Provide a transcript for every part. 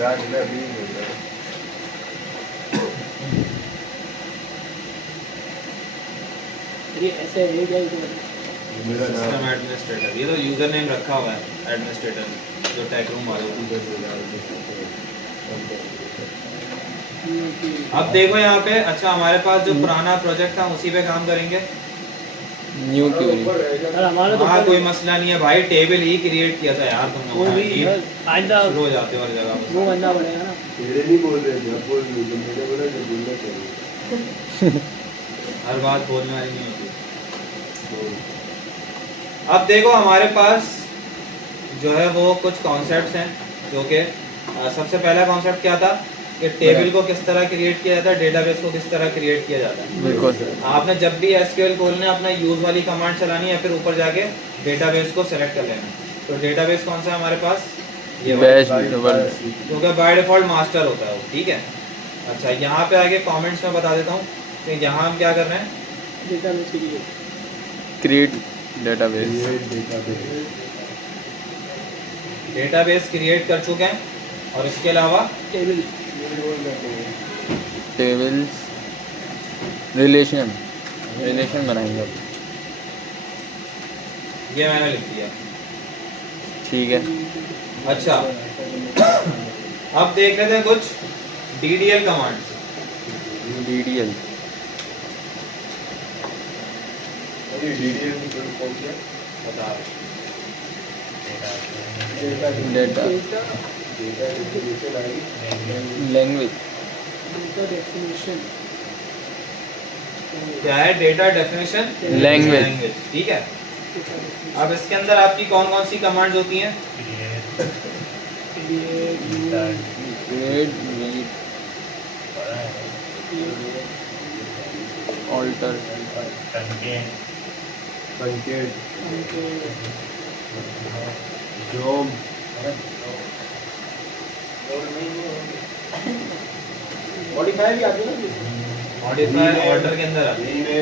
ये ऐसे है क्या इधर? सिस्टम एडमिनिस्ट्रेटर, ये तो यूजर नेम रखा हुआ है एडमिनिस्ट्रेटर जो टैग रूम वाले। अब देखो यहाँ पे, अच्छा हमारे पास जो पुराना प्रोजेक्ट था उसी पे काम करेंगे। New query. हमारा तो हाँ कोई मसला नहीं है भाई, टेबल ही क्रिएट किया था यार तुम वो लोग, भी आइंदा शुरू हो जाते हो हर जगह वो बस। बनना पड़ेगा ना। तेरे नहीं बोल रहे थे, अब बोल रहे थे, मैंने बोला कि बोलना चाहिए। हर बात बोलने वाली नहीं होती। अब देखो हमारे पास जो है वो कुछ कॉन्सेप्ट्स हैं, जो कि सबसे पहला कॉन्सेप्ट क्या था कि टेबल को किस तरह क्रिएट किया जाता है, डेटाबेस को किस तरह क्रिएट किया जाता है। बिल्कुल। आपने जब भी एसक्यूएल खोलना है, अपना यूज वाली कमांड चलानी है, फिर ऊपर जाके डेटाबेस को सेलेक्ट कर लेना। तो डेटाबेस कौन सा है हमारे पास, ये बैच क्योंकि बाय डिफॉल्ट मास्टर होता है वो, ठीक है। अच्छा यहाँ पे आगे कमेंट्स में बता देता हूँ कि यहाँ हम क्या कर रहे हैं, डेटाबेस के लिए क्रिएट डेटाबेस। डेटाबेस क्रिएट कर चुके हैं, और इसके अलावा टेबल टेबल्स रिलेशन बनाएंगे। ये मैंने लिख दिया। ठीक है। अच्छा अब देख लेते हैं कुछ DDL कमांड्स। DDL बता डेटा लैंग्वेज डेफिनेशन क्या है, डेटा डेफिनेशन लैंग्वेज। ठीक है। अब इसके अंदर आपकी कौन कौन सी कमांड्स होती हैं, create read alter job modifier भी आती है ना। मॉडिफायर ऑर्डर के अंदर आती है।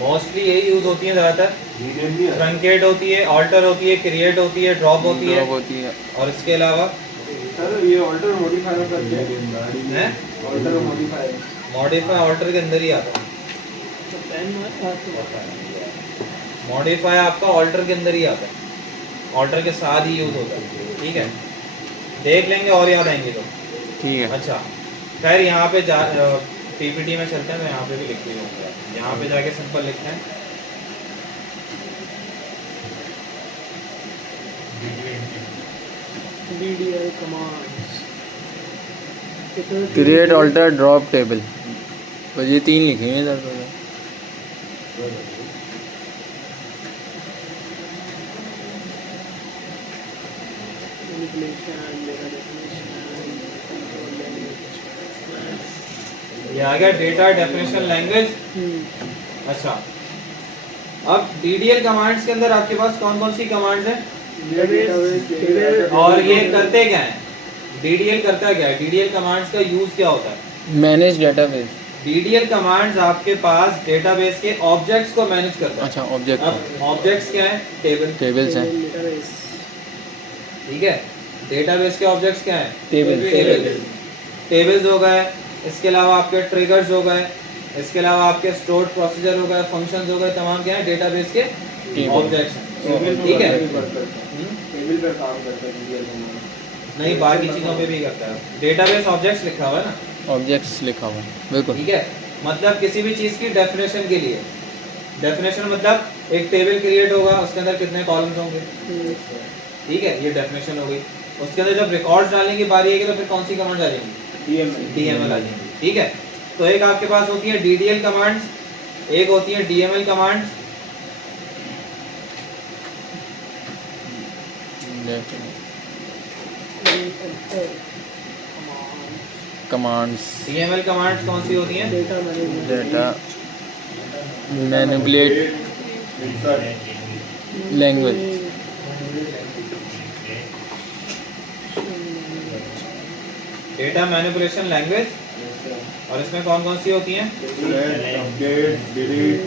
मोस्टली यही यूज होती है ज़्यादातर। ट्रंकेट होती है, ऑल्टर होती है, क्रिएट होती है, ड्रॉप होती है, और इसके अलावा सर ये ऑल्टर मॉडिफायर करते हैं, ऑल्टर मॉडिफायर मॉडिफाई ऑल्टर के अंदर ही आता है। मॉडिफाई आपका ऑल्टर के अंदर ही आता है, ऑल्टर के साथ ही यूज होता है, ठीक है। देख लेंगे और याद आएंगे तो ठीक है। अच्छा खैर यहाँ पे पीपीटी में चलते हैं, तो यहाँ पे भी लिख दिया। यहाँ पे जाके सिंपल लिखते हैं DDL commands, create alter drop table. बस ये 3 लिखे हैं इधर तो। ये आ गया डेटा डेफिनेशन लैंग्वेज। अच्छा अब DDL कमांड्स के अंदर आपके पास कौन कौन सी कमांड्स हैं, और ये करते क्या हैं, DDL करता क्या है, DDL कमांड्स का यूज क्या होता है। Manage database. DDL कमांड्स आपके पास डेटाबेस के ऑब्जेक्ट्स को मैनेज करता है। अच्छा ऑब्जेक्ट। अब ऑब्जेक्ट्स क्या है, टेबल्स हैं। ठीक है। डेटाबेस के ऑब्जेक्ट्स क्या है, टेबल्स हो गए, इसके अलावा आपके ट्रिगर्स हो गए, इसके अलावा आपके स्टोर्ड प्रोसीजर हो गए, फंक्शंस हो गए, तमाम क्या है डेटाबेस के ऑब्जेक्ट्स हैं, ठीक है। टेबल पर काम करता है, नहीं बाकी चीज़ों पे भी करता है। डेटाबेस ऑब्जेक्ट्स लिखा हुआ है ना, ऑब्जेक्ट्स लिखा हुआ है बिल्कुल। ठीक है। मतलब किसी भी चीज़ की डेफिनेशन के लिए, डेफिनेशन मतलब एक टेबल क्रिएट होगा, उसके अंदर कितने कॉलम्स होंगे, ठीक है, ये डेफिनेशन हो गई। उसके अंदर जब रिकॉर्ड्स डालने की बारी आएगी तो फिर कौन सी कमांड आ जाएंगी, DML आ जाएंगी, ठीक है। तो एक आपके पास होती है DDL कमांड्स, एक होती है DML commands. Commands. DML commands कौन सी होती हैं, data manipulate language. Data manipulation language. और इसमें कौन कौन सी होती हैं, update, delete,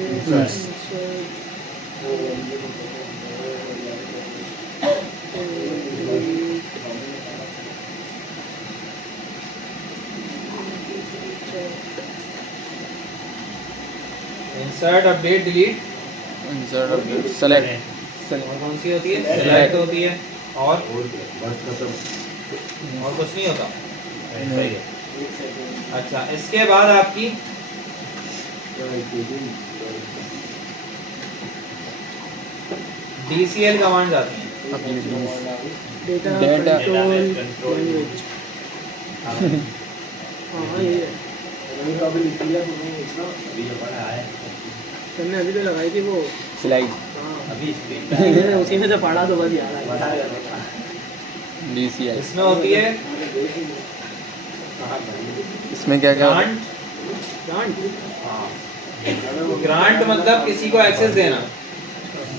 insert update delete insert update select और कौन सी होती है? सेलेक्ट होती है। और बस खत्म। कुछ नहीं होता। सही है। अच्छा, इसके बाद आपकी DCL कमांड आती है। Data Data control language. हाँ ये है। मैंने तो अभी लिख लिया तुमने इतना। तुमने अभी तो लगाई थी वो। स्लाइड हाँ मैंने उसी में से पढ़ा तो बस याद आ गया। DCL इसमें होती है इसमें क्या क्या होता है? ग्रांट। ग्रांट। ग्रांट मतलब किसी को एक्सेस देना।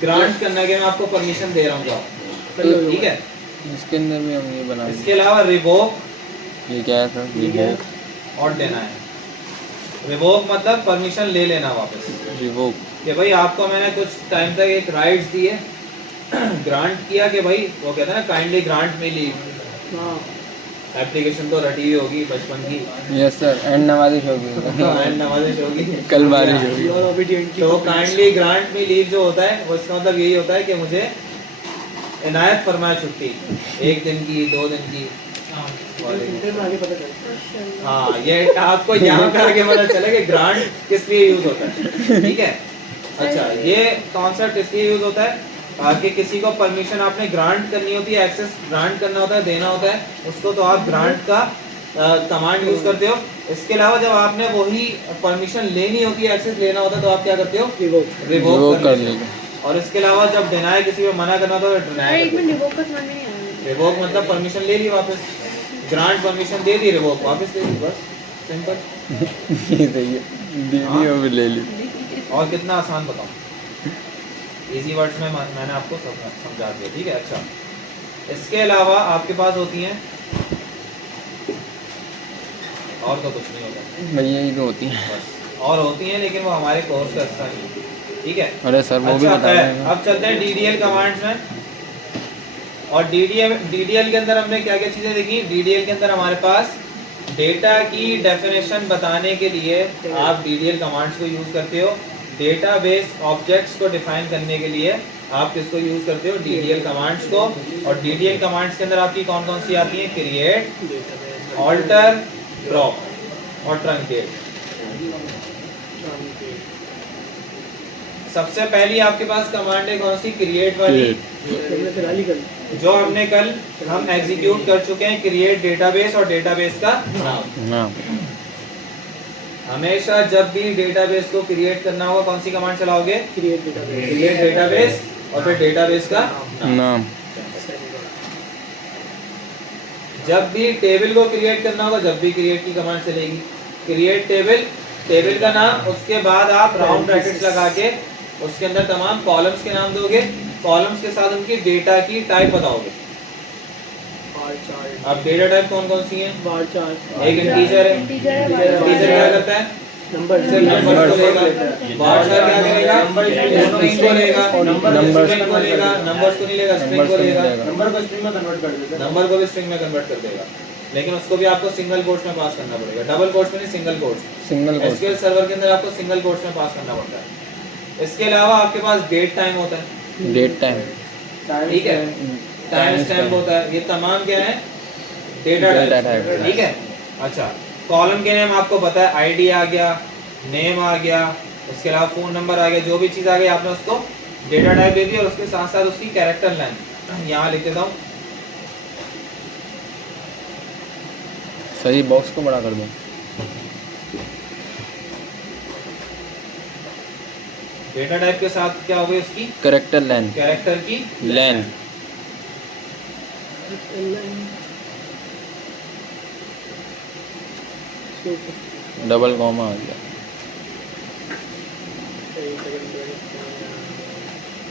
ग्रांट करना कि मैं आपको परमिशन दे रहा हूँ जाओ। ठीक है। इसके अंदर भी हम ये बना इसके अलावा रिवोक ये क्या है सर? रिवोक और देना है। रिवोक मतलब परमिशन ले लेना वापस रिवोक कि भाई आपको मैंने कुछ टाइम तक एक राइट्स दिए ग्रांट किया कि भाई वो कहते हैं ना काइंडली ग्रांट में लीव। हाँ एप्लीकेशन तो रटी हुई होगी बचपन की। यस सर एंड नवाजिश होगी एंड नवाजिश होगी। कल बारिश होगी योर ओबीडिएंटली। तो काइंडली ग्रांट में लीव जो होता है वो इसका मतलब यही होता है कि मुझे इनायत फरमाए छुट्टी 1 दिन की 2 दिन की। इंटर में आगे पता चलता हाँ ये आपको यहाँ पे आगे पता चले कि ग्रांट किस लिए यूज होता है। ठीक है। अच्छा ये कॉन्सेप्ट इसलिए यूज होता है कि किसी को परमिशन आपने ग्रांट करनी होती है, एक्सेस ग्रांट करना होता है, देना होता है उसको, तो आप ग्रांट का कमांड यूज करते हो। इसके अलावा जब आपने वही परमिशन लेनी होती है, एक्सेस लेना होता है, तो आप क्या करते हो? रिवोक। रिवोक कर लेते लेंगे हो। और इसके अलावा जब डिनाई किसी को मना करना होता है तो डिनाई एक करते मिनट रिवोक का समझ में नहीं आया। हो। रिवोक मतलब परमिशन ले ली वापस, ग्रांट परमिशन दे दी, रिवोक वापस दे दी, बस सिंपल। ये सही है दीदी और भी ले ली और कितना आसान बताऊं, इजी वर्ड्स में मैंने आपको समझा दिया। ठीक है। अच्छा इसके अलावा आपके पास होती हैं और तो कुछ नहीं होता भैया ये तो होती है बस, और होती हैं लेकिन वो हमारे कोर्स का हिस्सा नहीं है। ठीक है। अरे सर वो भी अच्छा बता देंगे अब चलते हैं DDL कमांड्स में। और DDL के अंदर हमने क्या क्या चीज़ें देखी? DDL के अंदर हमारे पास डेटा की डेफिनेशन बताने के लिए आप DDL कमांड्स को यूज़ करते हो। डेटाबेस ऑब्जेक्ट्स को डिफाइन करने के लिए आप किसको यूज़ करते हो? DDL कमांड्स को। और DDL कमांड्स के अंदर आपकी कौन कौन सी आती हैं? क्रिएट, ऑल्टर, ड्रॉप और ट्रंकेट। सबसे पहली आपके पास कमांड है कौन सी? क्रिएट वाली, हमने फिर हाल ही कर जो हमने कल हम एग्जीक्यूट कर चुके हैं। क्रिएट डेटाबेस और डेटाबेस का नाम। हाँ हमेशा जब भी डेटाबेस को क्रिएट करना होगा कौन सी कमांड चलाओगे? Create database. क्रिएट डेटाबेस और फिर डेटाबेस का नाम जब भी टेबल को क्रिएट करना होगा, जब भी क्रिएट की कमांड चलेगी। क्रिएट टेबल, टेबल का नाम, उसके बाद आप राउंड ब्रैकेट्स लगा के उसके अंदर तमाम कॉलम्स के नाम दोगे। कॉलम्स के साथ उनकी डेटा की टाइप बताओगे। Bar chart. अब डेटा टाइप कौन कौन सी हैं? Bar chart. एक इंटीजर है। इंटीजर है, इंटीजर क्या करता है? नंबर सिर्फ नंबर को लेगा। बार चार्ट क्या करेगा? स्ट्रिंग को लेगा। स्ट्रिंग को लेगा, नंबर्स को नहीं लेगा, स्ट्रिंग को लेगा। नंबर को स्ट्रिंग में कन्वर्ट कर देते हैं। नंबर को भी स्ट्रिंग में कन्वर्ट कर देगा, लेकिन उसको भी आपको सिंगल कोट्स में पास करना पड़ेगा। डबल कोट्स में नहीं, single quotes. Single code SQL server के अंदर आपको सिंगल कोट्स में पास करना पड़ता है। इसके अलावा आपके पास डेट टाइम होता है। डेट टाइम ठीक है। टाइम स्टैम्प होता है। ये तमाम क्या है? Data Data type. type। ठीक है। अच्छा कॉलम के नेम आपको पता है, आईडी आ गया, नेम आ गया, उसके अलावा फोन नंबर आ गया, जो भी चीज़ आ गई आपने उसको डेटा टाइप दे दी और उसके साथ साथ उसकी कैरेक्टर लेंथ यहाँ लिख देता हूँ। सही बॉक्स को बड़ा कर दो डेटा टाइप के साथ क्या हो गई? उसकी करेक्टर लेंथ कैरेक्टर की लेंथ डबल कॉमा आ गया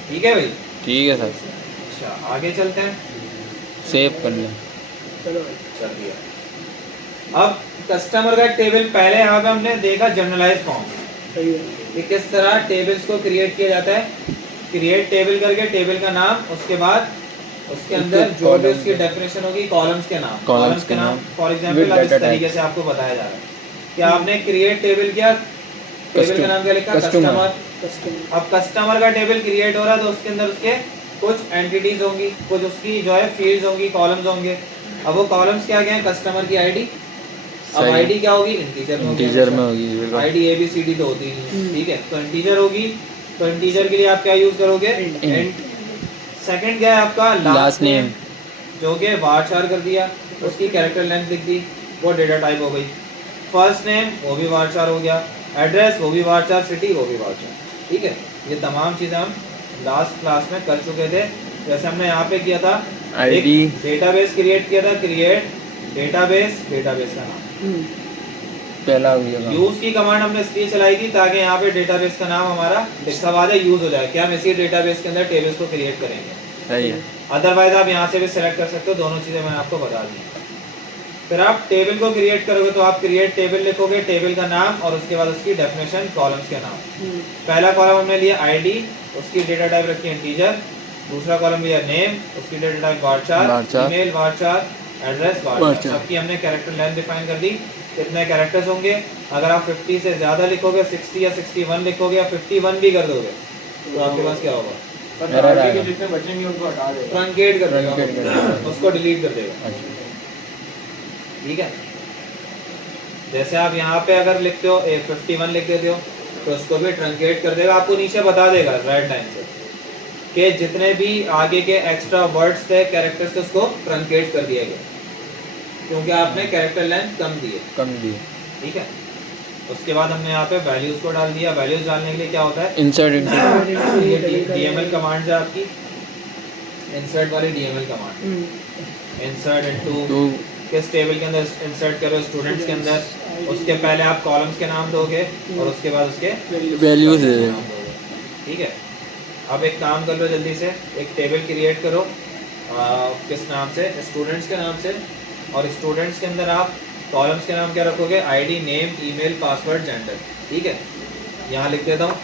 ठीक है भाई। ठीक है सर अच्छा आगे चलते हैं। सेव कर लें चलो चल दिया। अब कस्टमर का टेबल पहले यहाँ पे हमने देखा जनरलाइज फॉर्म सही है। कि किस तरह टेबल्स को क्रिएट किया जाता है। क्रिएट टेबल करके टेबल का नाम, उसके बाद उसके अंदर जो भी उसकी डेफिनेशन होगी, कॉलम्स के नाम, कॉलम्स के नाम फॉर एग्जांपल अब इस data तरीके से आपको बताया जा रहा है कि आपने क्रिएट टेबल किया टेबल का नाम क्या लिखा? Customer। कस्टमर। अब कस्टमर का टेबल क्रिएट हो रहा है तो उसके अंदर उसके कुछ एंटिटीज होंगी, कुछ उसकी जो है फील्ड्स होंगी, कॉलम्स होंगे। अब वो कॉलम्स क्या क्या है? कस्टमर की आईडी। अब सही। आईडी क्या होगी? इंटीजर में होगी। इंटीजर में होगी बिल्कुल। आईडी ABCD तो होती नहीं है, ठीक है, तो इंटीजर होगी। तो इंटीजर के लिए आप क्या यूज करोगे? इंट। सेकंड क्या है आपका? Last name. जो कि वारचार कर दिया, उसकी कैरेक्टर लेंथ लिख दी, वो डेटा टाइप हो गई। फर्स्ट नेम वो भी वारचार हो गया, एड्रेस वो भी वारचार, सिटी वो भी वारचार, ठीक है। ये तमाम चीज़ें हम लास्ट क्लास में कर चुके थे। जैसे हमने यहाँ पे किया था, आईडी डेटाबेस क्रिएट किया था, क्रिएट डेटाबेस, डेटाबेस का नाम। पहला हो गया। यूज की कमांड हमने इसलिए चलाई थी ताकि यहाँ पे डेटाबेस का नाम हमारा लिखा हुआ है, यूज हो जाए कि हम इसी डेटाबेस के अंदर टेबल्स को क्रिएट करेंगे। सही है। अदरवाइज आप यहाँ से भी सिलेक्ट कर सकते हो, दोनों चीज़ें मैंने आपको बता दी। फिर आप टेबल को क्रिएट करोगे तो आप क्रिएट टेबल लिखोगे, टेबल का नाम और उसके बाद उसकी डेफिनेशन, कॉलम्स के नाम। पहला कॉलम हमने लिया आईडी, उसकी डेटा टाइप रखी इंटीजर। दूसरा कॉलम लिया नेम, उसकी डेटा टाइप वारचार, ईमेल वारचार, एड्रेस वारचार। सबकी हमने कैरेक्टर लेंथ डिफाइन कर दी, कितने कैरेक्टर्स होंगे। अगर आप 50 से ज़्यादा लिखोगे, 60 या 61 लिखोगे या 51 भी कर दोगे तो आपके पास क्या होगा? आगे के जितने बचेंगे उनको हटा देगा, ट्रंकेट कर देगा, Truncate कर देगा। उसको डिलीट कर देगा, अच्छा। ठीक है। जैसे आप यहाँ पे अगर लिखते हो 51 लिख देते हो तो उसको भी ट्रंकेट कर देगा, आपको नीचे बता देगा राइट लाइन से कि जितने भी आगे के एक्स्ट्रा वर्ड्स थे, कैरेक्टर्स थे, उसको ट्रंकेट कर दिया गया क्योंकि आपने कैरेक्टर लेंथ कम दी है, कम दी। ठीक है। उसके बाद हमने यहाँ पे वैल्यूज को डाल दिया। वैल्यूज डालने के लिए क्या होता है? इंसर्ट इंटू ये DML कमांड है आपकी, इंसर्ट वाली DML कमांड। इंसर्ट इनटू तो किस टेबल के अंदर इंसर्ट करो? स्टूडेंट्स के अंदर। उसके पहले आप कॉलम्स के नाम दोगे और उसके बाद उसके वैल्यूज दे नाम दोगे, ठीक है। अब एक काम कर लो जल्दी से, एक टेबल क्रिएट करो किस नाम से? स्टूडेंट्स के नाम से। और स्टूडेंट्स के अंदर आप कॉलम्स के नाम क्या रखोगे? ID, name, email, password, gender, ठीक है। यहाँ लिख देता हूँ